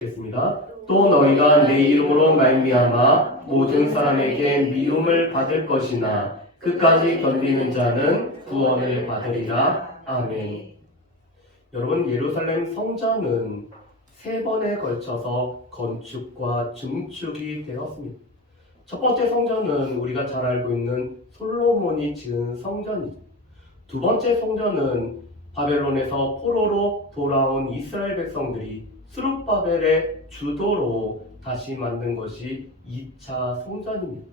겠습니다. 또 너희가 내 이름으로 말미암아 모든 사람에게 미움을 받을 것이나 끝까지 견디는 자는 구원을 받으리라. 아멘. 여러분, 예루살렘 성전은 3번에 걸쳐서 건축과 증축이 되었습니다. 첫 번째 성전은 우리가 잘 알고 있는 솔로몬이 지은 성전이죠. 두 번째 성전은 바벨론에서 포로로 돌아온 이스라엘 백성들이 스룹바벨의 주도로 다시 만든 것이 2차 성전입니다.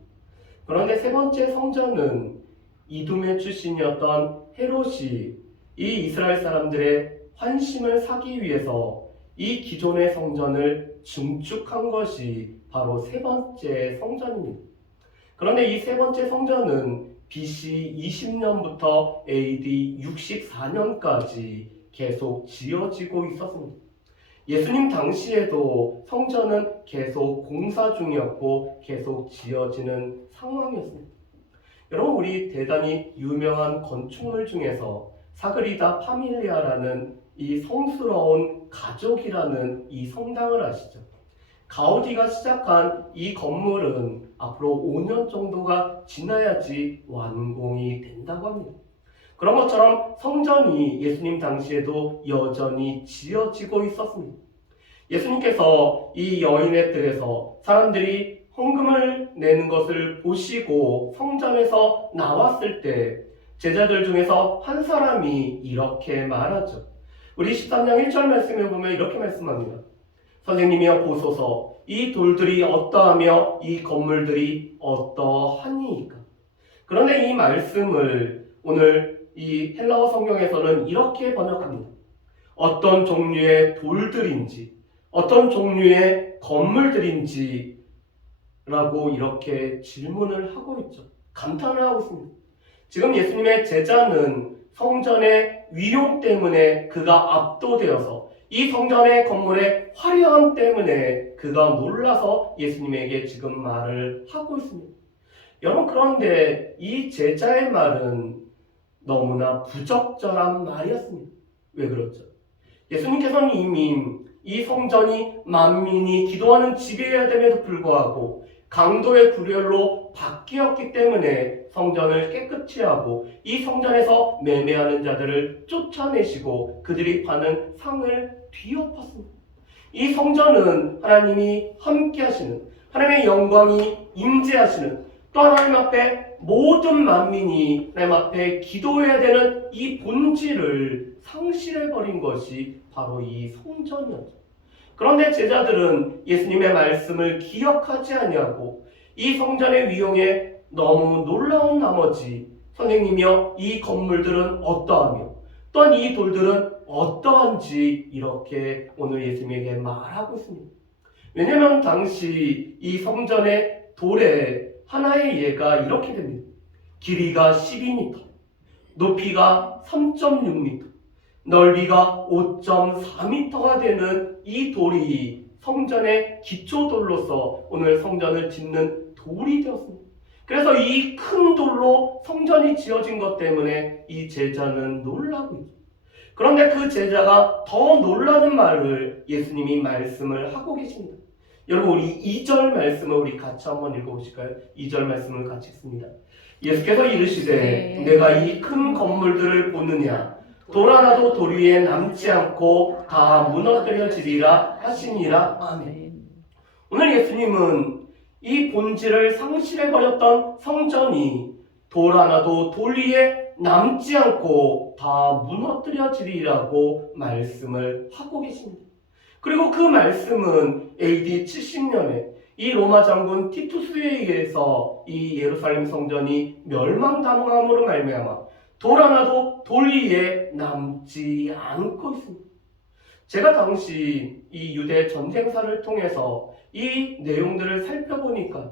그런데 세 번째 성전은 이두메 출신이었던 헤롯이 이 이스라엘 사람들의 환심을 사기 위해서 이 기존의 성전을 증축한 것이 바로 세 번째 성전입니다. 그런데 이 세 번째 성전은 BC 20년부터 AD 64년까지 계속 지어지고 있었습니다. 예수님 당시에도 성전은 계속 공사 중이었고 계속 지어지는 상황이었습니다. 여러분, 우리 대단히 유명한 건축물 중에서 사그리다 파밀리아라는 이 성스러운 가족이라는 이 성당을 아시죠? 가우디가 시작한 이 건물은 앞으로 5년 정도가 지나야지 완공이 된다고 합니다. 그런 것처럼 성전이 예수님 당시에도 여전히 지어지고 있었습니다. 예수님께서 이 여인의 뜰에서 사람들이 헌금을 내는 것을 보시고 성전에서 나왔을 때 제자들 중에서 한 사람이 이렇게 말하죠. 우리 13장 1절 말씀에 보면 이렇게 말씀합니다. 선생님이여 보소서, 이 돌들이 어떠하며 이 건물들이 어떠하니이까. 그런데 이 말씀을 오늘 이 헬라어 성경에서는 이렇게 번역합니다. 어떤 종류의 돌들인지 어떤 종류의 건물들인지 라고 이렇게 질문을 하고 있죠. 감탄을 하고 있습니다. 지금 예수님의 제자는 성전의 위용 때문에 그가 압도되어서 이 성전의 건물의 화려함 때문에 그가 놀라서 예수님에게 지금 말을 하고 있습니다. 여러분, 그런데 이 제자의 말은 너무나 부적절한 말이었습니다. 왜 그렇죠? 예수님께서는 이미 이 성전이 만민이 기도하는 집이어야 됨에도 불구하고 강도의 구렬로 바뀌었기 때문에 성전을 깨끗이 하고 이 성전에서 매매하는 자들을 쫓아내시고 그들이 파는 상을 뒤엎었습니다. 이 성전은 하나님이 함께 하시는, 하나님의 영광이 임재하시는, 또 하나님 앞에 모든 만민이 하나님 앞에 기도해야 되는 이 본질을 상실해버린 것이 바로 이 성전이었죠. 그런데 제자들은 예수님의 말씀을 기억하지 아니하고 이 성전의 위용에 너무 놀라운 나머지 선생님이여 이 건물들은 어떠하며 또한 이 돌들은 어떠한지 이렇게 오늘 예수님에게 말하고 있습니다. 왜냐하면 당시 이 성전의 돌의 하나의 예가 이렇게 됩니다. 길이가 12m, 높이가 3.6m, 넓이가 5.4m가 되는 이 돌이 성전의 기초돌로서 오늘 성전을 짓는 돌이 되었습니다. 그래서 이 큰 돌로 성전이 지어진 것 때문에 이 제자는 놀라고 있죠. 그런데 그 제자가 더 놀라는 말을 예수님이 말씀을 하고 계십니다. 여러분, 우리 2절 말씀을 우리 같이 한번 읽어보실까요? 2절 말씀을 같이 읽습니다. 예수께서 이르시되 내가 이 큰 건물들을 보느냐 돌 하나도 돌 위에 남지 않고 다 무너뜨려지리라 하시니라. 아멘. 오늘 예수님은 이 본질을 상실해버렸던 성전이 돌 하나도 돌 위에 남지 않고 다 무너뜨려지리라고 말씀을 하고 계십니다. 그리고 그 말씀은 AD 70년에 이 로마 장군 티투스에 의해서 이 예루살렘 성전이 멸망당함으로 말미암아 돌 하나도 돌 위에 남지 않고 있습니다. 제가 당시 이 유대 전쟁사를 통해서 이 내용들을 살펴보니까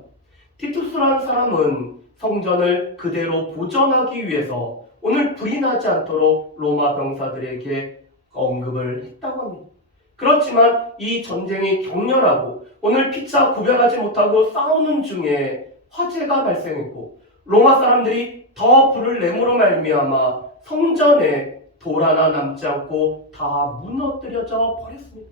티투스라는 사람은 성전을 그대로 보존하기 위해서 오늘 불이 나지 않도록 로마 병사들에게 언급을 했다고 합니다. 그렇지만 이 전쟁이 격렬하고 오늘 피차 구별하지 못하고 싸우는 중에 화재가 발생했고 로마 사람들이 더 불을 내므로 말미암아 성전에 돌 하나 남지 않고 다 무너뜨려져 버렸습니다.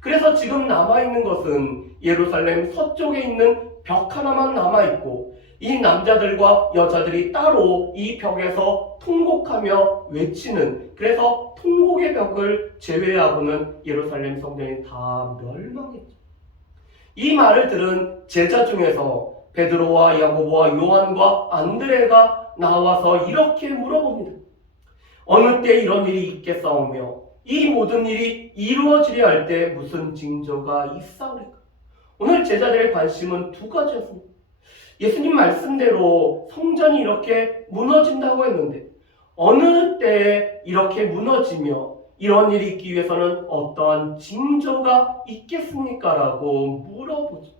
그래서 지금 남아있는 것은 예루살렘 서쪽에 있는 벽 하나만 남아있고 이 남자들과 여자들이 따로 이 벽에서 통곡하며 외치는, 그래서 통곡의 벽을 제외하고는 예루살렘 성전이 다 멸망했죠. 이 말을 들은 제자 중에서 베드로와 야고보와 요한과 안드레가 나와서 이렇게 물어봅니다. 어느 때 이런 일이 있겠사오며 이 모든 일이 이루어지려 할 때 무슨 징조가 있사오리까? 오늘 제자들의 관심은 두 가지였습니다. 예수님 말씀대로 성전이 이렇게 무너진다고 했는데 어느 때에 이렇게 무너지며 이런 일이 있기 위해서는 어떠한 징조가 있겠습니까? 라고 물어보죠.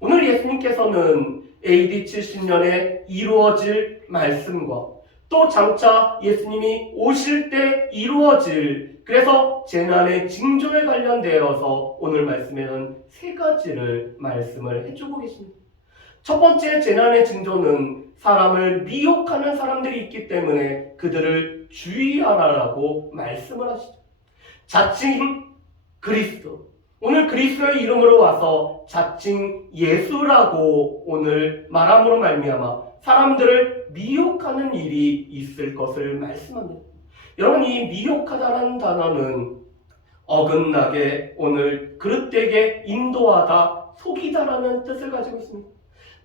오늘 예수님께서는 AD 70년에 이루어질 말씀과 또 장차 예수님이 오실 때 이루어질, 그래서 재난의 징조에 관련되어서 오늘 말씀에는 세 가지를 말씀을 해주고 계십니다. 첫 번째 재난의 징조는 사람을 미혹하는 사람들이 있기 때문에 그들을 주의하라라고 말씀을 하시죠. 자칭 그리스도, 오늘 그리스도의 이름으로 와서 자칭 예수라고 오늘 말함으로 말미암아 사람들을 미혹하는 일이 있을 것을 말씀합니다. 여러분, 이 미혹하다라는 단어는 어긋나게 오늘 그릇되게 인도하다, 속이다라는 뜻을 가지고 있습니다.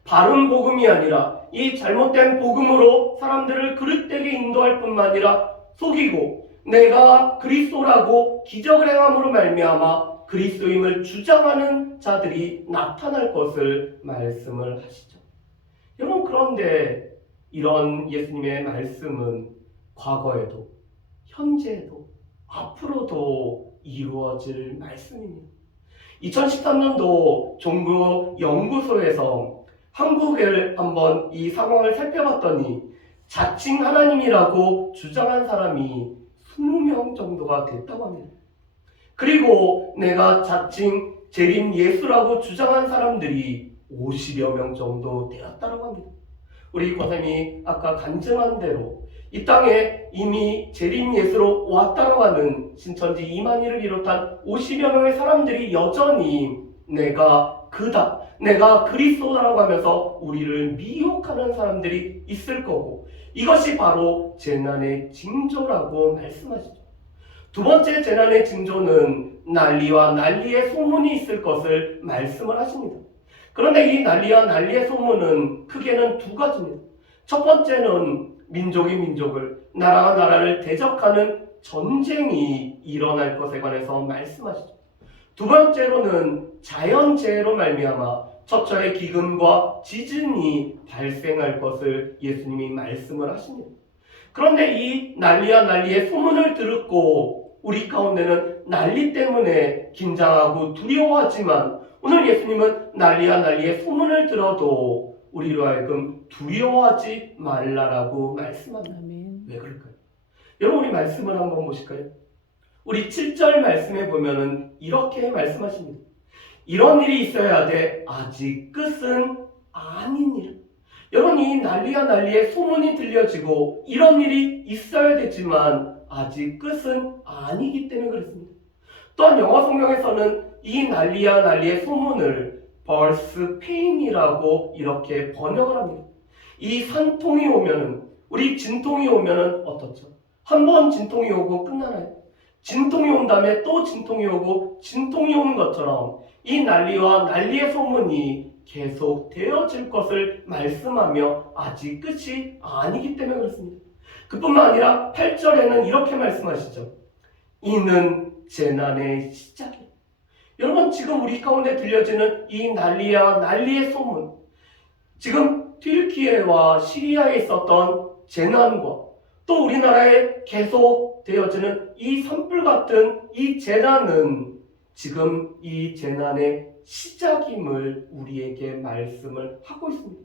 바른 복음이 아니라 이 잘못된 복음으로 사람들을 그릇되게 인도할 뿐만 아니라 속이고 내가 그리스도라고 기적을 행함으로 말미암아 그리스도임을 주장하는 자들이 나타날 것을 말씀을 하시죠. 여러분, 그런데 이런 예수님의 말씀은 과거에도 현재에도 앞으로도 이루어질 말씀입니다. 2013년도 종교연구소에서 한국을 한번 이 상황을 살펴봤더니 자칭 하나님이라고 주장한 사람이 20명 정도가 됐다고 합니다. 그리고 내가 자칭 재림 예수라고 주장한 사람들이 50여 명 정도 되었다고 합니다. 우리 권사님이 아까 간증한 대로 이 땅에 이미 재림 예수로 왔다고 하는 신천지 이만희를 비롯한 50여 명의 사람들이 여전히 내가 그다, 내가 그리스도라고 하면서 우리를 미혹하는 사람들이 있을 거고, 이것이 바로 재난의 징조라고 말씀하시죠. 두 번째 재난의 징조는 난리와 난리의 소문이 있을 것을 말씀을 하십니다. 그런데 이 난리와 난리의 소문은 크게는 두 가지입니다. 첫 번째는 민족이 민족을, 나라가 나라를 대적하는 전쟁이 일어날 것에 관해서 말씀하시죠. 두 번째로는 자연재해로 말미암아 처처의 기근과 지진이 발생할 것을 예수님이 말씀을 하십니다. 그런데 이 난리와 난리의 소문을 듣고 우리 가운데는 난리 때문에 긴장하고 두려워하지만 오늘 예수님은 난리와 난리의 소문을 들어도 우리로 하여금 두려워하지 말라라고 말씀합니다. 왜 그럴까요? 여러분, 우리 말씀을 한번 보실까요? 우리 7절 말씀에 보면은 이렇게 말씀하십니다. 이런 일이 있어야 돼. 아직 끝은 아니니라. 여러분, 이 난리와 난리의 소문이 들려지고 이런 일이 있어야 되지만 아직 끝은 아니기 때문에 그렇습니다. 또한 영어 성경에서는 이 난리와 난리의 소문을 벌스 페인이라고 이렇게 번역을 합니다. 이 산통이 오면은, 우리 진통이 오면은 어떻죠? 한 번 진통이 오고 끝나나요? 진통이 온 다음에 또 진통이 오고 진통이 오는 것처럼 이 난리와 난리의 소문이 계속 되어질 것을 말씀하며 아직 끝이 아니기 때문에 그렇습니다. 그뿐만 아니라 8절에는 이렇게 말씀하시죠. 이는 재난의 시작이에요. 여러분, 지금 우리 가운데 들려지는 이 난리와 난리의 소문, 지금 튀르키예와 시리아에 있었던 재난과 또 우리나라에 계속 되어지는 이 산불 같은 이 재난은 지금 이 재난의 시작임을 우리에게 말씀을 하고 있습니다.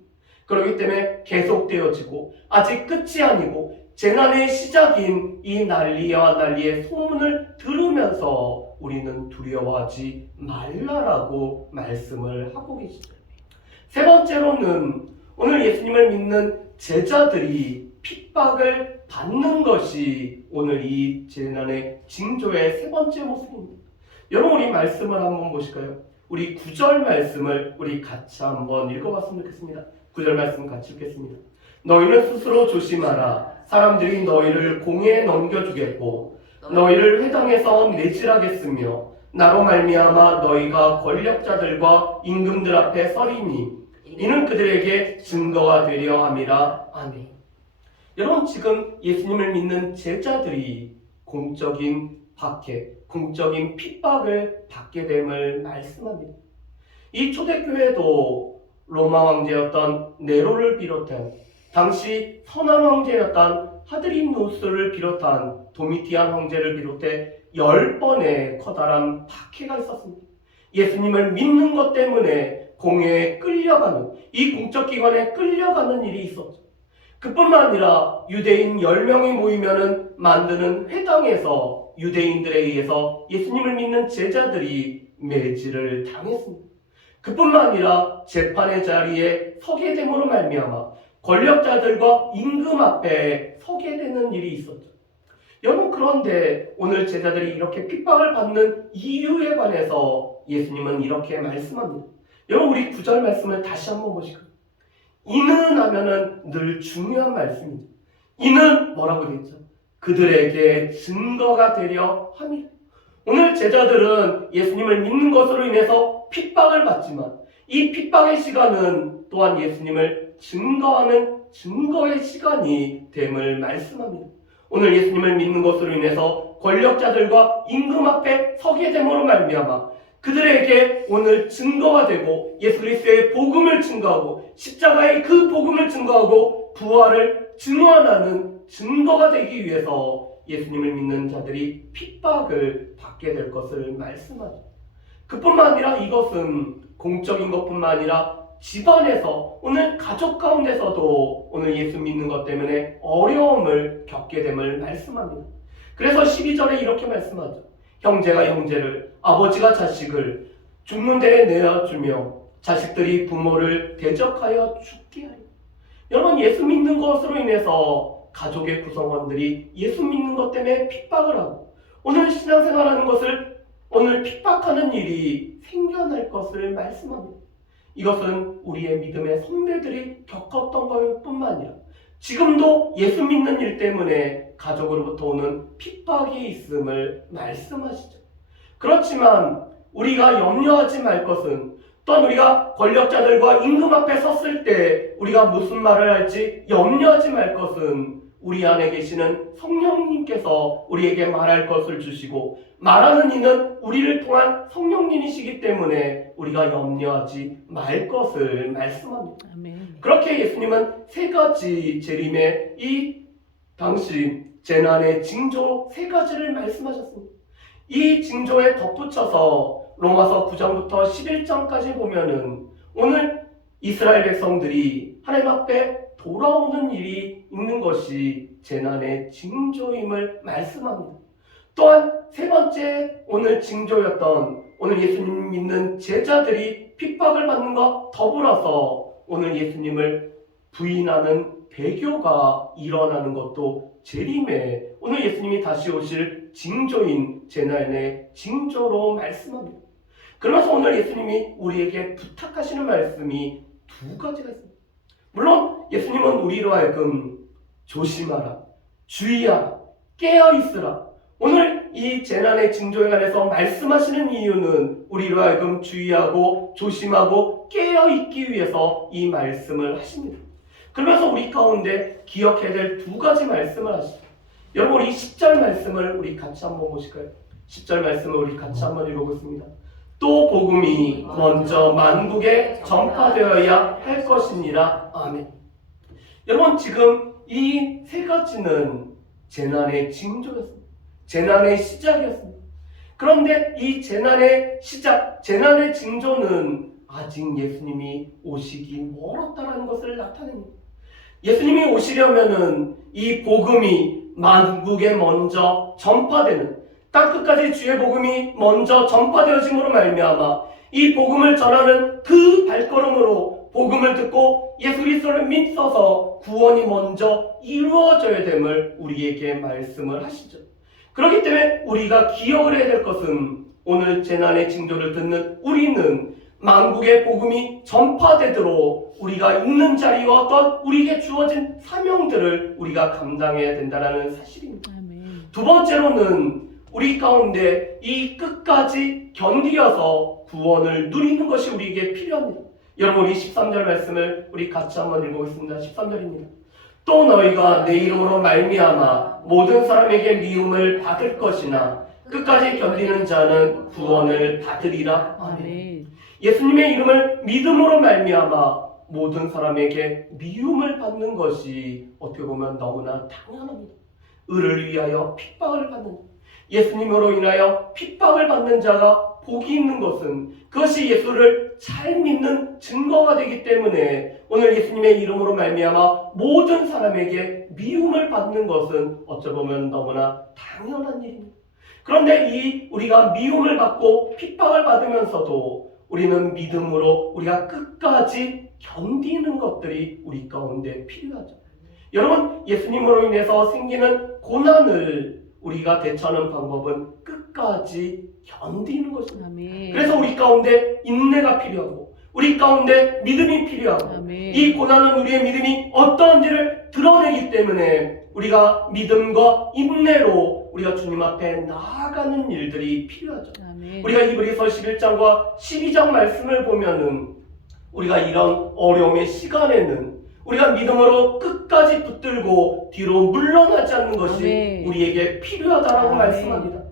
그렇기 때문에 계속 되어지고 아직 끝이 아니고 재난의 시작인 이 난리와 난리의 소문을 들으면서 우리는 두려워하지 말라라고 말씀을 하고 계십니다. 세 번째로는 오늘 예수님을 믿는 제자들이 핍박을 받는 것이 오늘 이 재난의 징조의 세 번째 모습입니다. 여러분 우리 말씀을 한번 보실까요? 우리 9절 말씀을 우리 같이 한번 읽어봤으면 좋겠습니다. 9절 말씀 같이 읽겠습니다. 너희는 스스로 조심하라. 사람들이 너희를 공회에 넘겨주겠고 너희를 회당에서 내질하겠으며 나로 말미암아 너희가 권력자들과 임금들 앞에 서리니 이는 그들에게 증거가 되려 함이라. 아멘. 여러분 지금 예수님을 믿는 제자들이 공적인 박해, 공적인 핍박을 받게 됨을 말씀합니다. 이 초대교회도 로마 황제였던 네로를 비롯한 당시 선한 황제였던 하드리누스를 비롯한 도미티안 황제를 비롯해 10번의 커다란 박해가 있었습니다. 예수님을 믿는 것 때문에 공회에 끌려가는, 이 공적기관에 끌려가는 일이 있었죠. 그뿐만 아니라 유대인 10명이 모이면 만드는 회당에서 유대인들에 의해서 예수님을 믿는 제자들이 매질을 당했습니다. 그뿐만 아니라 재판의 자리에 서게 됨으로 말미암아 권력자들과 임금 앞에 서게 되는 일이 있었죠. 여러분 그런데 오늘 제자들이 이렇게 핍박을 받는 이유에 관해서 예수님은 이렇게 말씀합니다. 여러분 우리 9절 말씀을 다시 한번 보시고 이는 하면은 늘 중요한 말씀입니다. 이는 뭐라고 되어 있죠? 그들에게 증거가 되려 함이라. 오늘 제자들은 예수님을 믿는 것으로 인해서 핍박을 받지만 이 핍박의 시간은 또한 예수님을 증거하는 증거의 시간이 됨을 말씀합니다. 오늘 예수님을 믿는 것으로 인해서 권력자들과 임금 앞에 서게 됨으로 말미암아 그들에게 오늘 증거가 되고 예수 그리스도의 복음을 증거하고 십자가의 그 복음을 증거하고 부활을 증언하는 증거가 되기 위해서 예수님을 믿는 자들이 핍박을 받게 될 것을 말씀하죠. 그뿐만 아니라 이것은 공적인 것뿐만 아니라 집안에서 오늘 가족 가운데서도 오늘 예수 믿는 것 때문에 어려움을 겪게 됨을 말씀합니다. 그래서 12절에 이렇게 말씀하죠. 형제가 형제를, 아버지가 자식을 죽는 데에 내어주며 자식들이 부모를 대적하여 죽게 하리. 여러분 예수 믿는 것으로 인해서 가족의 구성원들이 예수 믿는 것 때문에 핍박을 하고 오늘 신앙생활하는 것을 오늘 핍박하는 일이 생겨날 것을 말씀합니다. 이것은 우리의 믿음의 선배들이 겪었던 것 뿐만 아니라 지금도 예수 믿는 일 때문에 가족으로부터 오는 핍박이 있음을 말씀하시죠. 그렇지만 우리가 염려하지 말 것은 또한 우리가 권력자들과 임금 앞에 섰을 때 우리가 무슨 말을 할지 염려하지 말 것은 우리 안에 계시는 성령님께서 우리에게 말할 것을 주시고 말하는 이는 우리를 통한 성령님이시기 때문에 우리가 염려하지 말 것을 말씀합니다. 아멘. 그렇게 예수님은 세 가지 재림의 이 당시 재난의 징조 세 가지를 말씀하셨습니다. 이 징조에 덧붙여서 로마서 9장부터 11장까지 보면은 오늘 이스라엘 백성들이 하나님 앞에 돌아오는 일이 있는 것이 재난의 징조임을 말씀합니다. 또한 세 번째 오늘 징조였던 오늘 예수님 믿는 제자들이 핍박을 받는 것 더불어서 오늘 예수님을 부인하는 배교가 일어나는 것도 재림에 오늘 예수님이 다시 오실 징조인 재난의 징조로 말씀합니다. 그러면서 오늘 예수님이 우리에게 부탁하시는 말씀이 두 가지가 있습니다. 물론 예수님은 우리로 하여금 조심하라, 주의하라, 깨어있으라. 오늘 이 재난의 징조에 관해서 말씀하시는 이유는 우리로 하여금 주의하고 조심하고 깨어있기 위해서 이 말씀을 하십니다. 그러면서 우리 가운데 기억해야 될 두 가지 말씀을 하시죠. 여러분 우리 10절 말씀을 우리 같이 한번 보실까요? 10절 말씀을 우리 같이 한번 읽어보겠습니다. 또 복음이 먼저 만국에 전파되어야 할 것이니라. 아멘. 여러분 지금 이 세 가지는 재난의 징조였습니다. 재난의 시작이었습니다. 그런데 이 재난의 시작, 재난의 징조는 아직 예수님이 오시기 멀었다라는 것을 나타냅니다. 예수님이 오시려면은 이 복음이 만국에 먼저 전파되는 땅끝까지 주의 복음이 먼저 전파되어짐으로 말미암아 이 복음을 전하는 그 발걸음으로 복음을 듣고 예수 그리스도를 믿어서 구원이 먼저 이루어져야 됨을 우리에게 말씀을 하시죠. 그렇기 때문에 우리가 기억을 해야 될 것은 오늘 재난의 징조를 듣는 우리는 만국의 복음이 전파되도록 우리가 있는 자리와 어떤 우리에게 주어진 사명들을 우리가 감당해야 된다는 사실입니다. 아멘. 두 번째로는 우리 가운데 이 끝까지 견디어서 구원을 누리는 것이 우리에게 필요합니다. 여러분, 이 13절 말씀을 우리 같이 한번 읽어보겠습니다. 13절입니다. 또 너희가 내 이름으로 말미암아 모든 사람에게 미움을 받을 것이나 끝까지 견디는 자는 구원을 받으리라. 아멘. 예수님의 이름을 믿음으로 말미암아 모든 사람에게 미움을 받는 것이 어떻게 보면 너무나 당연합니다. 의를 위하여 핍박을 받는, 예수님으로 인하여 핍박을 받는 자가 복이 있는 것은 그것이 예수를 잘 믿는 증거가 되기 때문에 오늘 예수님의 이름으로 말미암아 모든 사람에게 미움을 받는 것은 어쩌보면 너무나 당연한 일입니다. 그런데 우리가 미움을 받고 핍박을 받으면서도 우리는 믿음으로 우리가 끝까지 견디는 것들이 우리 가운데 필요하죠. 여러분, 예수님으로 인해서 생기는 고난을 우리가 대처하는 방법은 끝까지 견디는 것입니다. 아멘. 그래서 우리 가운데 인내가 필요하고 우리 가운데 믿음이 필요하고 아멘. 이 고난은 우리의 믿음이 어떠한지를 드러내기 때문에 우리가 믿음과 인내로 우리가 주님 앞에 나아가는 일들이 필요하죠. 아멘. 우리가 히브리서 11장과 12장 말씀을 보면은 우리가 이런 어려움의 시간에는 우리가 믿음으로 끝까지 붙들고 뒤로 물러나지 않는 것이 아멘. 우리에게 필요하다라고 아멘. 말씀합니다.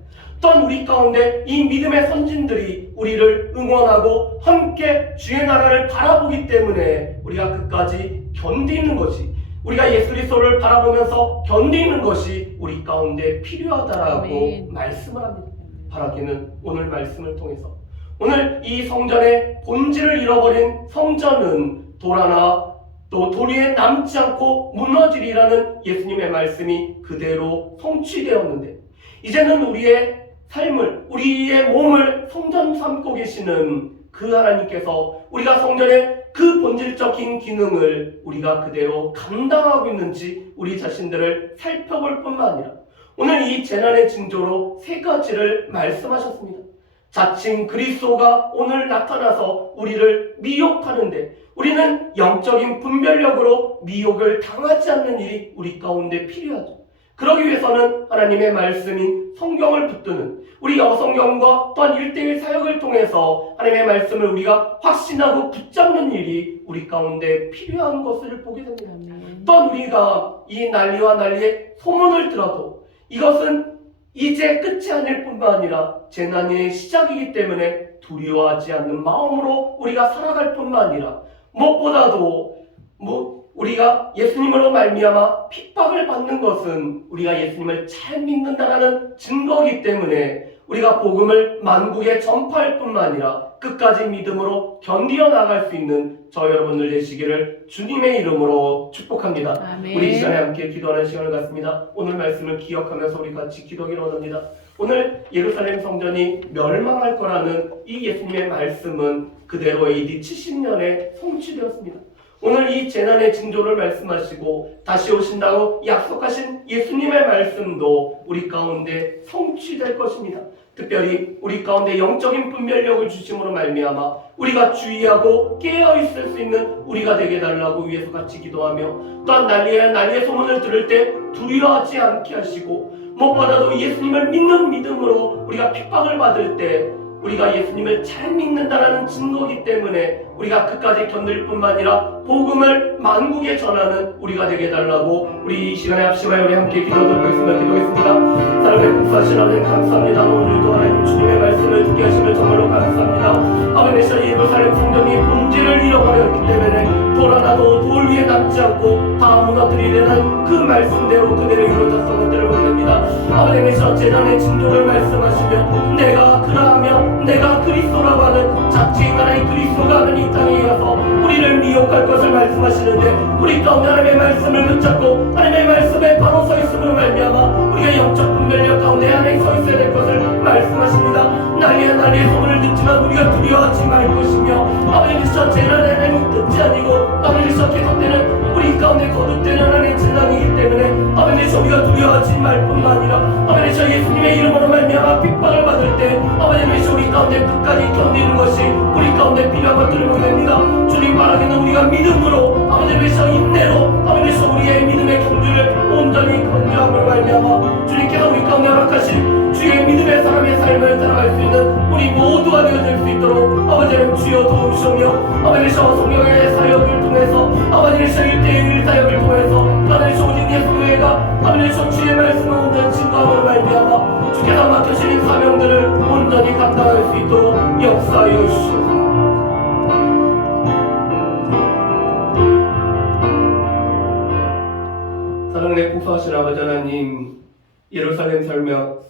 또한 우리 가운데 이 믿음의 선진들이 우리를 응원하고 함께 주의 나라를 바라보기 때문에 우리가 끝까지 견디는 것이, 우리가 예수 그리스도를 바라보면서 견디는 것이 우리 가운데 필요하다라고 아멘. 말씀을 합니다. 바라기는 오늘 말씀을 통해서 오늘 이 성전의 본질을 잃어버린 성전은 돌아나 또 돌 위에 남지 않고 무너지리라는 예수님의 말씀이 그대로 성취되었는데 이제는 우리의 삶을, 우리의 몸을 성전 삼고 계시는 그 하나님께서 우리가 성전의 그 본질적인 기능을 우리가 그대로 감당하고 있는지 우리 자신들을 살펴볼 뿐만 아니라 오늘 이 재난의 징조로 세 가지를 말씀하셨습니다. 자칭 그리스도가 오늘 나타나서 우리를 미혹하는데 우리는 영적인 분별력으로 미혹을 당하지 않는 일이 우리 가운데 필요하죠. 그러기 위해서는 하나님의 말씀인 성경을 붙드는 우리 여성경과 또한 1:1 사역을 통해서 하나님의 말씀을 우리가 확신하고 붙잡는 일이 우리 가운데 필요한 것을 보게 됩니다. 아멘. 또한 우리가 이 난리와 난리의 소문을 들어도 이것은 이제 끝이 아닐 뿐만 아니라 재난의 시작이기 때문에 두려워하지 않는 마음으로 우리가 살아갈 뿐만 아니라 무엇보다도 우리가 예수님으로 말미암아 핍박을 받는 것은 우리가 예수님을 잘 믿는다라는 증거이기 때문에 우리가 복음을 만국에 전파할 뿐만 아니라 끝까지 믿음으로 견디어 나갈 수 있는 저 여러분들 되시기를 주님의 이름으로 축복합니다. 아멘. 우리 이 시간에 함께 기도하는 시간을 갖습니다. 오늘 말씀을 기억하면서 우리 같이 기도하기를 원합니다. 오늘 예루살렘 성전이 멸망할 거라는 이 예수님의 말씀은 그대로 AD 70년에 성취되었습니다. 오늘 이 재난의 징조를 말씀하시고 다시 오신다고 약속하신 예수님의 말씀도 우리 가운데 성취될 것입니다. 특별히 우리 가운데 영적인 분별력을 주심으로 말미암아 우리가 주의하고 깨어있을 수 있는 우리가 되게 해달라고 위해서 같이 기도하며 또한 난리의 소문을 들을 때 두려워하지 않게 하시고 무엇보다도 예수님을 믿는 믿음으로 우리가 핍박을 받을 때 우리가 예수님을 잘 믿는다라는 증거이기 때문에 우리가 끝까지 견딜 뿐만 아니라 복음을 만국에 전하는 우리가 되게 해달라고 우리 이 시간에 합심하여 우리 함께 기도 듣고 있으면 기도하겠습니다. 사랑의 복사하신 하나님 감사합니다. 오늘도 하나님 주님의 말씀을 듣게 하시면 정말로 감사합니다. 아버지 예루살렘 성전이 본질을 잃어버렸기 때문에 돌 하나도 돌 위에 남지 않고 다 무너뜨리려는 그 말씀대로 그대로 이루어졌던 것들을 보게 됩니다. 아버지 재난의 징조를 말씀하시며 내가 그라하며 내가 그리스도라고 하는 자칭 하나의 그리스도가 하는 이 땅에 가서 우리를 미혹할 것을 말씀하시는데 우리 가운데 하나님의 말씀을 붙잡고 하나님의 말씀에 바로 서 있음으로 말미암아 우리가 영적 분별력 가운데 하나에 서 있어야 될 것을 말씀하십니다. 난리의 소문을 듣지만 우리가 두려워하지 말 것이며 아버지 재난의 행위 듣지 아니고 아버지 계속되는 우리 가운데 거듭되는 하나님의 진단이기 때문에 아버지 우리가 두려워하지 말 뿐만 아니라 아버지 저 예수님의 이름으로 말미암아 핍박을 받을 때 아버지 우리 가운데 끝까지 견디는 것이 우리 가운데 필요한 것들을 보게 됩니다. 주님 바라기는 우리가 믿음으로 아버지 저 인내로 아버지 우리의 믿음의 경주를 온전히 건조함으로 말미암아 주님께서 우리 가운데 허락하신 주의 믿음의 사람의 삶을 살아갈 수 있는 우리 모두가 되어질 수 있도록 아버지는 주여 도우시오며 아버지 저 성령의 사역을 통해서 아버지 저 1대1 사역을 통해서 나는 저 오직 예수교회가 아버지 저 주의 말씀을 온전히 증거함으로 말미암아 주께서 맡겨주신 사명들을 온전히 감당할 수 있도록 역사하여 주시옵소서. 사랑의 복수하신 아버지 하나님, 예루살렘 설명